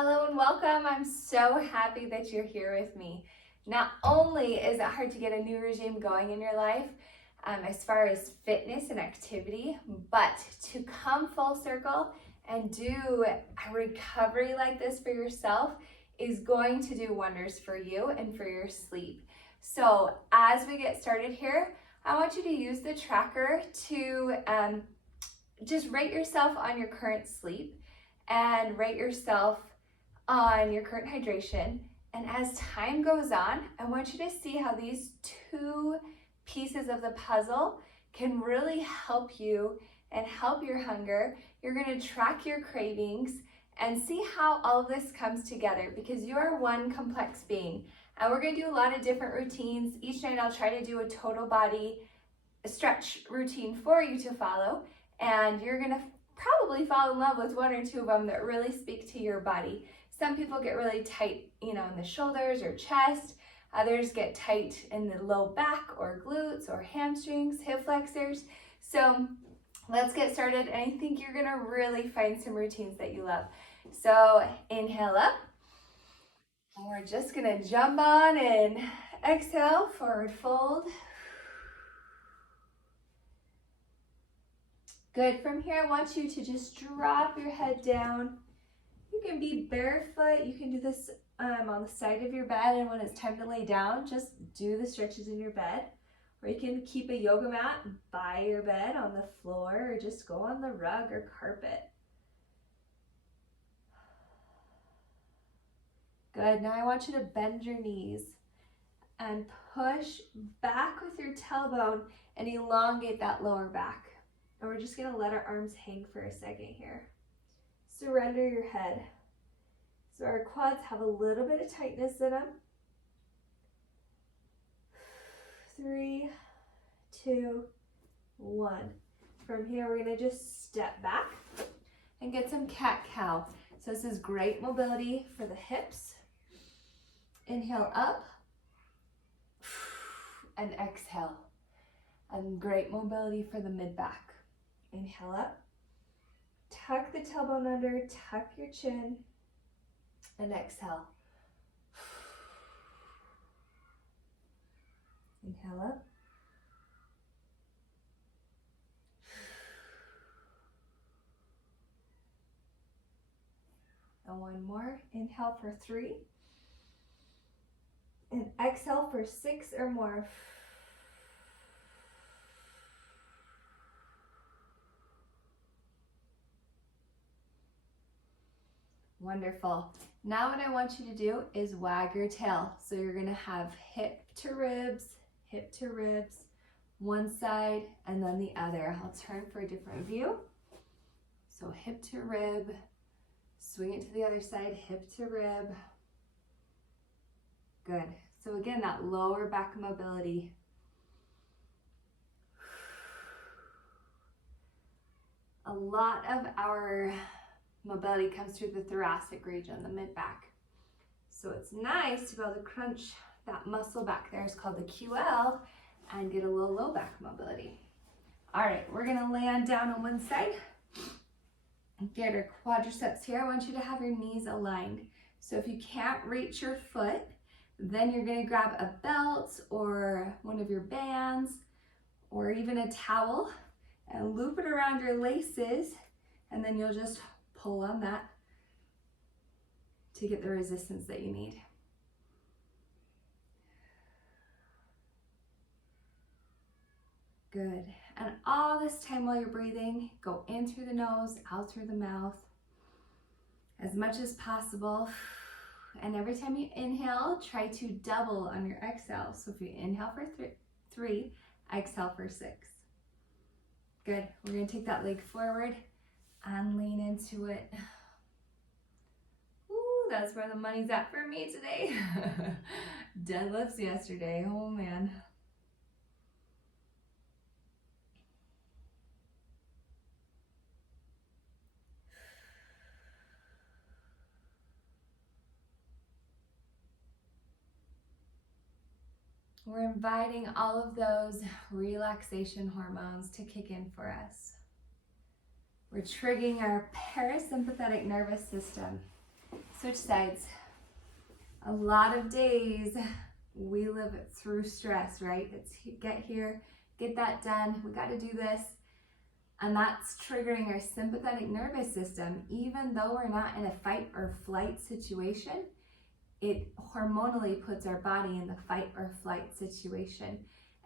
Hello and welcome. I'm so happy that you're here with me. Not only is it hard to get a new regime going in your life as far as fitness and activity, but to come full circle and do a recovery like this for yourself is going to do wonders for you and for your sleep. So as we get started here, I want you to use the tracker to just rate yourself on your current sleep and rate yourself on your current hydration. And as time goes on, I want you to see how these two pieces of the puzzle can really help you and help your hunger. You're going to track your cravings and see how all of this comes together, because you are one complex being. And we're going to do a lot of different routines. Each night I'll try to do a total body stretch routine for you to follow, and you're going to probably fall in love with one or two of them that really speak to your body. Some people get really tight, in the shoulders or chest. Others get tight in the low back or glutes or hamstrings, hip flexors. So let's get started. And I think you're gonna really find some routines that you love. So inhale up. And we're just gonna jump on and exhale, forward fold. Good. From here, I want you to just drop your head down. You can be barefoot. You can do this on the side of your bed, and when it's time to lay down, just do the stretches in your bed. Or you can keep a yoga mat by your bed on the floor, or just go on the rug or carpet. Good. Now I want you to bend your knees and push back with your tailbone and elongate that lower back. And we're just going to let our arms hang for a second here. Surrender your head. So our quads have a little bit of tightness in them. 3, 2, 1. From here, we're going to just step back and get some cat-cow. So this is great mobility for the hips. Inhale up and exhale. And great mobility for the mid-back. Inhale up. Tuck the tailbone under, tuck your chin, and exhale. Inhale up. And one more. Inhale for 3. And exhale for 6 or more. Wonderful. Now what I want you to do is wag your tail. So you're going to have hip to ribs, one side and then the other. I'll turn for a different view. So hip to rib, swing it to the other side, hip to rib. Good. So again, that lower back mobility. A lot of our mobility comes through the thoracic region, the mid-back. So it's nice to be able to crunch that muscle back there. It's called the QL, and get a little low back mobility. All right, we're gonna land down on one side. Get our quadriceps here. I want you to have your knees aligned. So if you can't reach your foot, then you're gonna grab a belt or one of your bands or even a towel and loop it around your laces, and then you'll just pull on that to get the resistance that you need. Good. And all this time while you're breathing, go in through the nose, out through the mouth, as much as possible. And every time you inhale, try to double on your exhale. So if you inhale for 3, exhale for 6. Good. We're going to take that leg forward and lean into it. Ooh, that's where the money's at for me today. Deadlifts yesterday. Oh man. We're inviting all of those relaxation hormones to kick in for us. We're triggering our parasympathetic nervous system. Switch sides. A lot of days we live through stress, right? It's get here, get that done, we got to do this. And that's triggering our sympathetic nervous system. Even though we're not in a fight or flight situation, it hormonally puts our body in the fight or flight situation.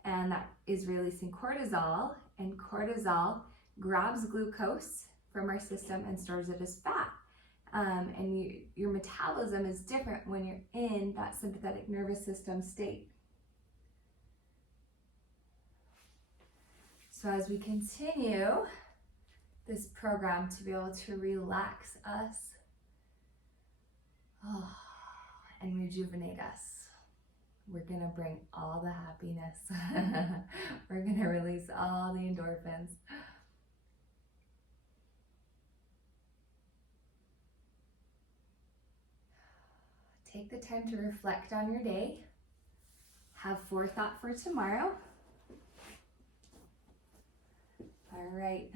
And that is releasing cortisol, and cortisol grabs glucose from our system and stores it as fat. And your metabolism is different when you're in that sympathetic nervous system state. So as we continue this program to be able to relax us and rejuvenate us, we're gonna bring all the happiness. We're gonna release all the endorphins. Take the time to reflect on your day. Have forethought for tomorrow. All right,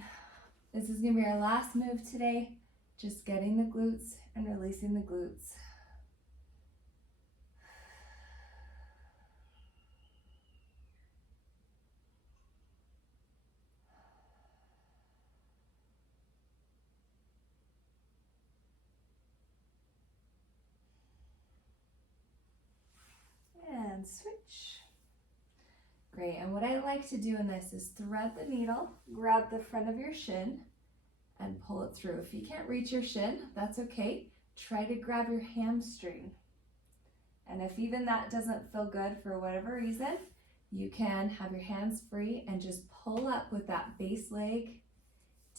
this is gonna be our last move today. Just getting the glutes and releasing the glutes. And switch. Great, and what I like to do in this is thread the needle, grab the front of your shin, and pull it through. If you can't reach your shin, that's okay. Try to grab your hamstring. And if even that doesn't feel good for whatever reason, you can have your hands free and just pull up with that base leg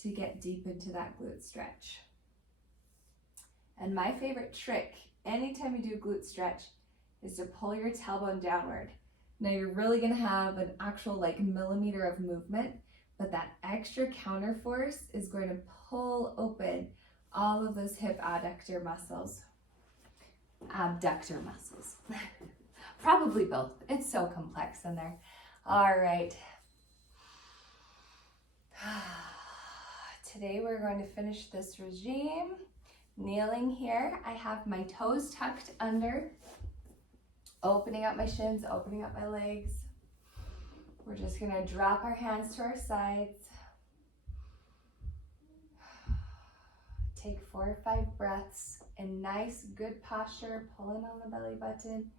to get deep into that glute stretch. And my favorite trick, anytime you do a glute stretch, is to pull your tailbone downward. Now you're really gonna have an actual millimeter of movement, but that extra counter force is going to pull open all of those hip abductor muscles. Probably both. It's so complex in there. All right. Today we're going to finish this regime. Kneeling here, I have my toes tucked under, opening up my shins, opening up my legs. We're just gonna drop our hands to our sides. Take 4 or 5 breaths in nice, good posture, pulling on the belly button,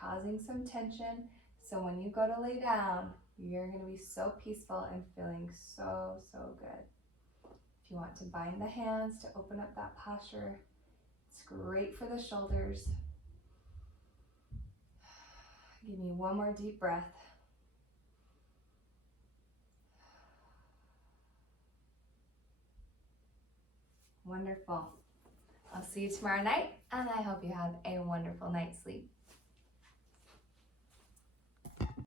causing some tension. So when you go to lay down, you're gonna be so peaceful and feeling so, so good. If you want to bind the hands to open up that posture, it's great for the shoulders. Give me one more deep breath. Wonderful. I'll see you tomorrow night, and I hope you have a wonderful night's sleep.